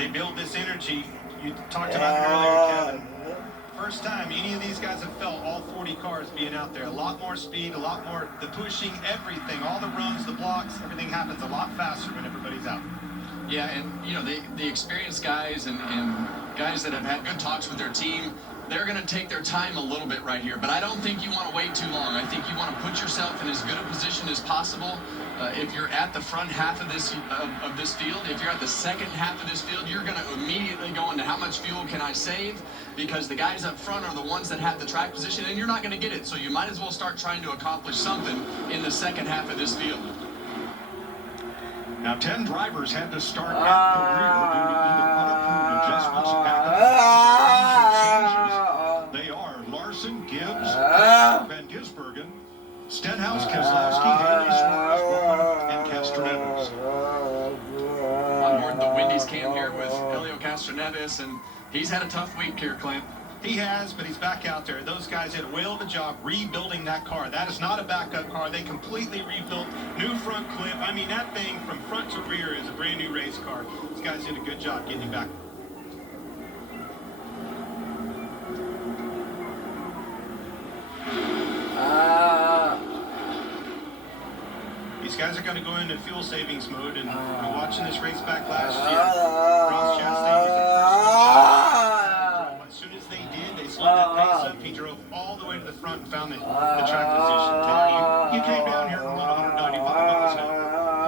they build this energy. You talked about it earlier, Kevin. First time any of these guys have felt all 40 cars being out there. A lot more speed, a lot more, the pushing, everything, all the runs, the blocks, everything happens a lot faster when everybody's out. Yeah, and you know, the experienced guys and guys that have had good talks with their team, they're going to take their time a little bit right here. But I don't think you want to wait too long. I think you want to put yourself in as good a position as possible. If you're at the front half of this field, if you're at the second half of this field, you're going to immediately go into how much fuel can I save, because the guys up front are the ones that have the track position, and you're not going to get it. So you might as well start trying to accomplish something in the second half of this field. Now, 10 drivers had to start at the rear due to either unapproved adjustments, backup, changes. They are Larson, Gibbs, Van Gisbergen, Stenhouse, Keselowski, Haley, Suarez, and Castroneves. On board the Wendy's cam here with Helio Castroneves, and he's had a tough week here, Clint. He has, but he's back out there. Those guys did a whale of a job rebuilding that car. That is not a backup car. They completely rebuilt, new front clip. I mean, that thing from front to rear is a brand new race car. These guys did a good job getting him back. These guys are going to go into fuel savings mode, and we're watching this race back last year. Ross Chastain was the first. As soon as they did, they slowed that pace up. He drove all the way to the front and found the track position. You came down here from 195 miles an hour.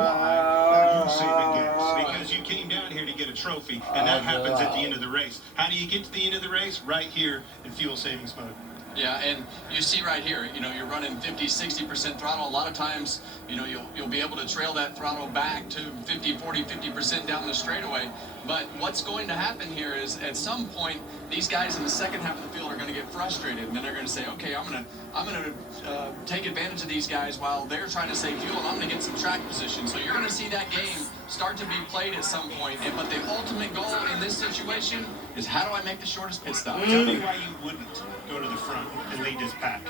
Why are you saving gas? Because you came down here to get a trophy, and that happens at the end of the race. How do you get to the end of the race? Right here in fuel savings mode. Yeah, and you see right here, you know, you're running 50-60% throttle. A lot of times, you know, you'll be able to trail that throttle back to 50% down the straightaway. But what's going to happen here is, at some point, these guys in the second half of the field are going to get frustrated, and then they're going to say, okay, I'm going to take advantage of these guys while they're trying to save fuel, and I'm going to get some track position. So you're going to see that game start to be played at some point. But the ultimate goal in this situation is, how do I make the shortest pit stop? Tell me why you wouldn't go to the front and lead this pack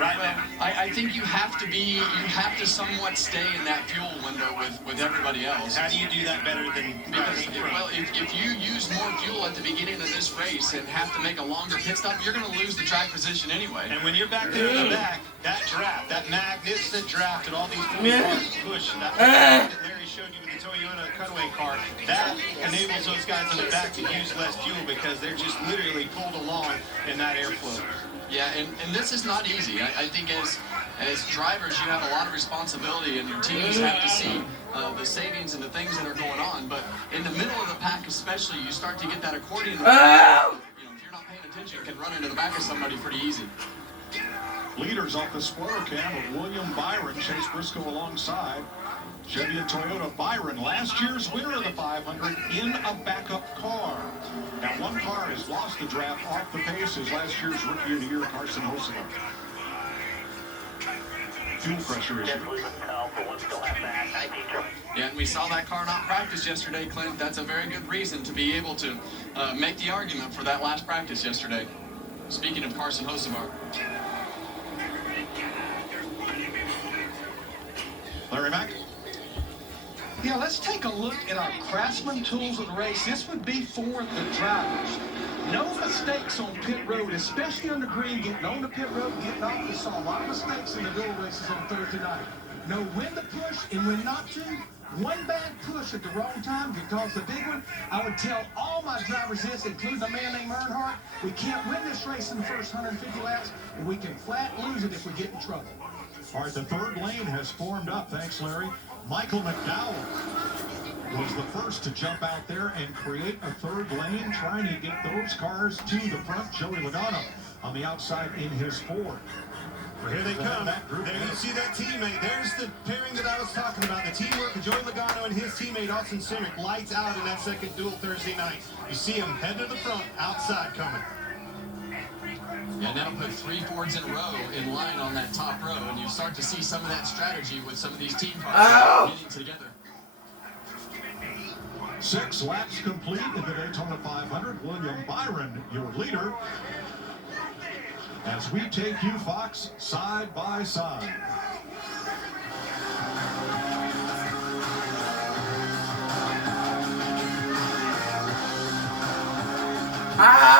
right now. I think you have to somewhat stay in that fuel window with everybody else. How do you do that better than because, well, if you use more fuel at the beginning of this race and have to make a longer pit stop, you're going to lose the track position anyway. And when you're back there in the back, that draft, that magnificent draft that all these 40 cars push, that that Larry showed you with the Toyota cutaway car, that enables those guys in the back to use less fuel because they're just literally pulled along in that airflow. Yeah, and this is not easy. I think as drivers, you have a lot of responsibility, and your teams have to see the savings and the things that are going on. But in the middle of the pack especially, you start to get that accordion. You know, if you're not paying attention, you can run into the back of somebody pretty easy. Leaders off the spoiler cam of William Byron, Chase Briscoe alongside. Chevy and Toyota. Byron, last year's winner of the 500 in a backup car. Now, one car has lost the draft off the pace as last year's Rookie of the Year, Carson Hocevar. Fuel pressure issue. Yeah, and we saw that car not practice yesterday, Clint. That's a very good reason to be able to make the argument for that last practice yesterday. Speaking of Carson Hocevar. Larry Mack. Yeah, let's take a look at our Craftsman tools of the race. This would be for the drivers. No mistakes on pit road, especially on the green, getting on the pit road, getting off. We saw a lot of mistakes in the dual races on Thursday night. Know when to push and when not to. One bad push at the wrong time could cause a big one. I would tell all my drivers this, including a man named Earnhardt, we can't win this race in the first 150 laps, and we can flat lose it if we get in trouble. All right, the third lane has formed up. Thanks, Larry. Michael McDowell was the first to jump out there and create a third lane, trying to get those cars to the front. Joey Logano on the outside in his Ford. Well, here they come. There you see that teammate. There's the pairing that I was talking about. The teamwork of Joey Logano and his teammate Austin Cindric. Lights out in that second duel Thursday night. You see him head to the front, outside coming. And that'll put 3 Fords in a row in line on that top row, and you start to see some of that strategy with some of these team cars getting together. 6 laps complete in the Daytona 500. William Byron, your leader. As we take you, Fox, side by side. Ah!